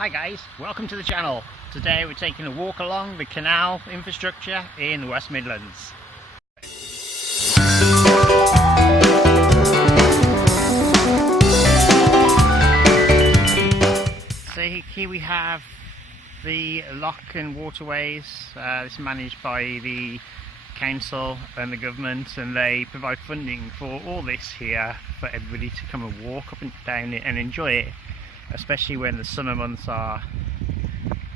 Hi guys, welcome to the channel. Today we're taking a walk along the canal infrastructure in the West Midlands. So here we have the lock and waterways. It's managed by the council and the government, and they provide funding for all this here for everybody to come and walk up and down it and enjoy it, especially when the summer months are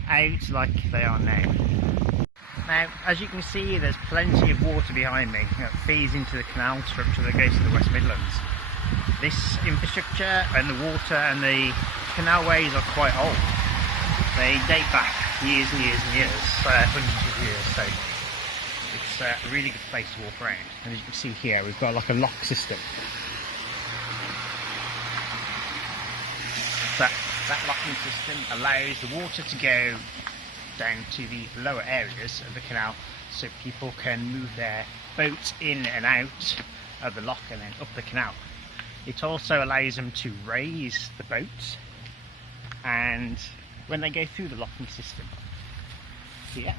out like they are now. Now, as you can see, there's plenty of water behind me that feeds into the canal structure that goes to the West Midlands. This infrastructure and the water and the canalways are quite old. They date back years and years and years, hundreds of years, so it's a really good place to walk around. And as you can see here, we've got like a lock system. That locking system allows the water to go down to the lower areas of the canal so people can move their boats in and out of the lock and then up the canal. It also allows them to raise the boats, and when they go through the locking system here,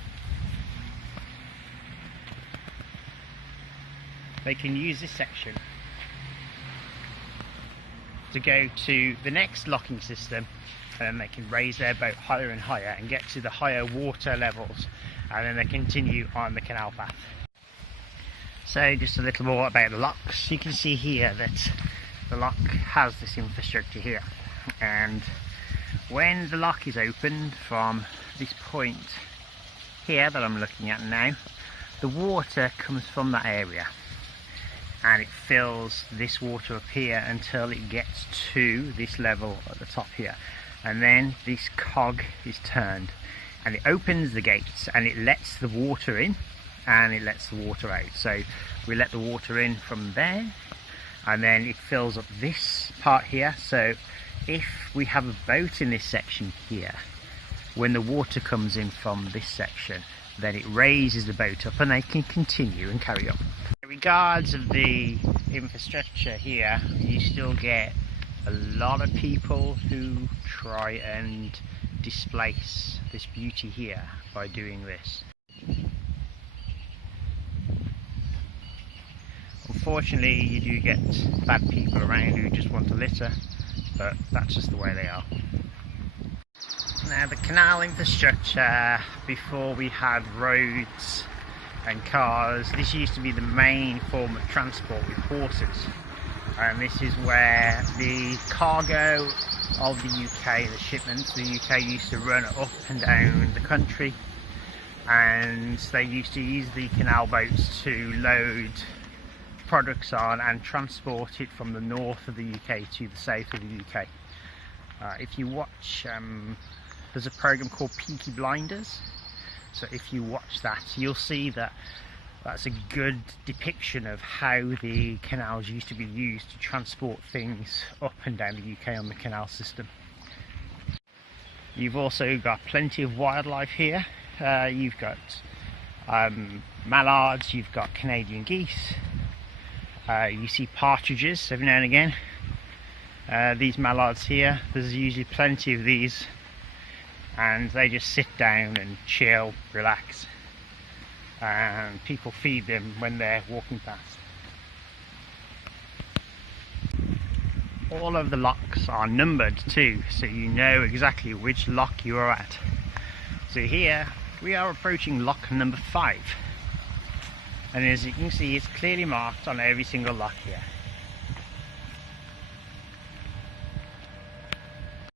they can use this section to go to the next locking system, and then they can raise their boat higher and higher and get to the higher water levels, and then they continue on the canal path. So just a little more about the locks. You can see here that the lock has this infrastructure here, and when the lock is opened from this point here that I'm looking at now, the water comes from that area and it fills this water up here until it gets to this level at the top here, and then this cog is turned and it opens the gates and it lets the water in and it lets the water out. So we let the water in from there, and then it fills up this part here. So if we have a boat in this section here, when the water comes in from this section, then it raises the boat up and they can continue and carry on. In regards of the infrastructure here, you still get a lot of people who try and displace this beauty here by doing this. Unfortunately, you do get bad people around who just want to litter, but that's just the way they are. Now, the canal infrastructure, before we had roads and cars, this used to be the main form of transport with horses, and this is where the cargo of the UK, the shipments, the UK used to run up and down the country, and they used to use the canal boats to load products on and transport it from the north of the UK to the south of the UK. If you watch, there's a program called Peaky Blinders, so if you watch that, you'll see that that's a good depiction of how the canals used to be used to transport things up and down the UK on the canal system. You've also got plenty of wildlife here. You've got mallards, you've got Canadian geese, you see partridges every now and again. These mallards here, there's usually plenty of these, and they just sit down and chill, relax, and people feed them when they're walking past. All of the locks are numbered too, so you know exactly which lock you are at. So here we are approaching lock number 5, and as you can see, it's clearly marked on every single lock here.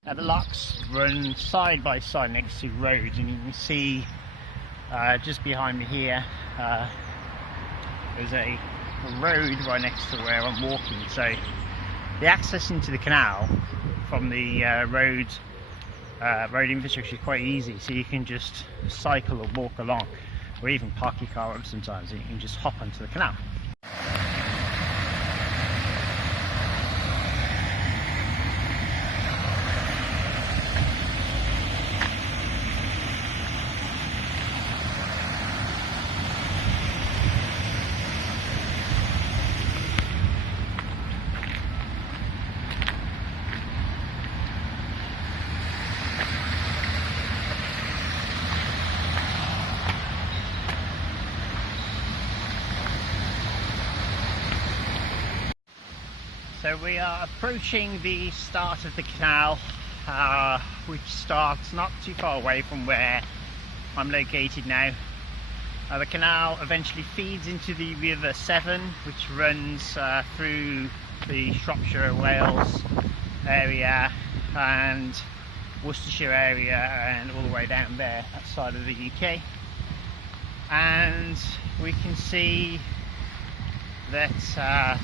Now, the locks run side by side next to roads, and you can see just behind me here there's a road right next to where I'm walking, so the access into the canal from the road infrastructure is quite easy, so you can just cycle or walk along, or even park your car up sometimes and you can just hop onto the canal. So we are approaching the start of the canal, which starts not too far away from where I'm located now. The canal eventually feeds into the River Severn, which runs through the Shropshire and Wales area and Worcestershire area and all the way down there, that side of the UK. And we can see that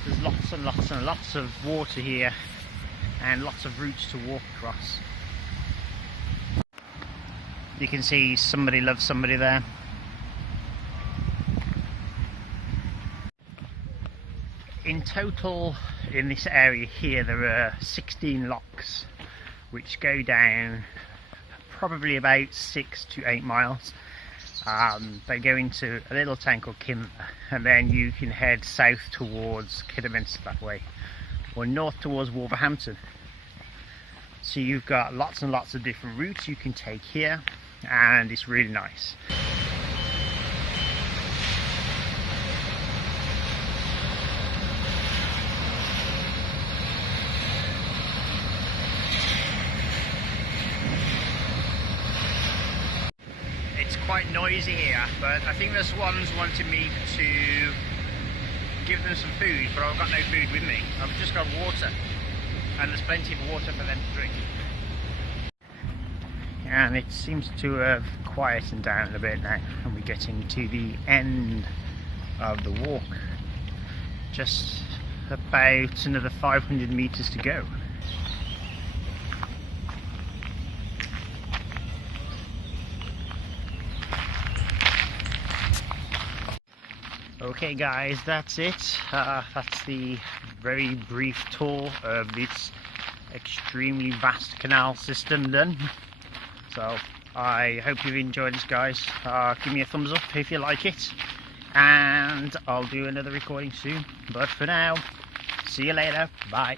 there's lots and lots and lots of water here and lots of routes to walk across. You can see somebody loves somebody there. In total in this area here there are 16 locks which go down probably about 6 to 8 miles. They go into a little town called Kimber, and then you can head south towards Kidderminster that way, or north towards Wolverhampton. So you've got lots and lots of different routes you can take here, and it's really nice. Quite noisy here, but I think the swans wanted me to give them some food, but I've got no food with me. I've just got water, and there's plenty of water for them to drink. And it seems to have quietened down a bit now, and we're getting to the end of the walk. Just about another 500 meters to go. Okay guys, that's it. That's the very brief tour of this extremely vast canal system done. So I hope you've enjoyed this, guys. Give me a thumbs up if you like it, and I'll do another recording soon. But for now, see you later. Bye.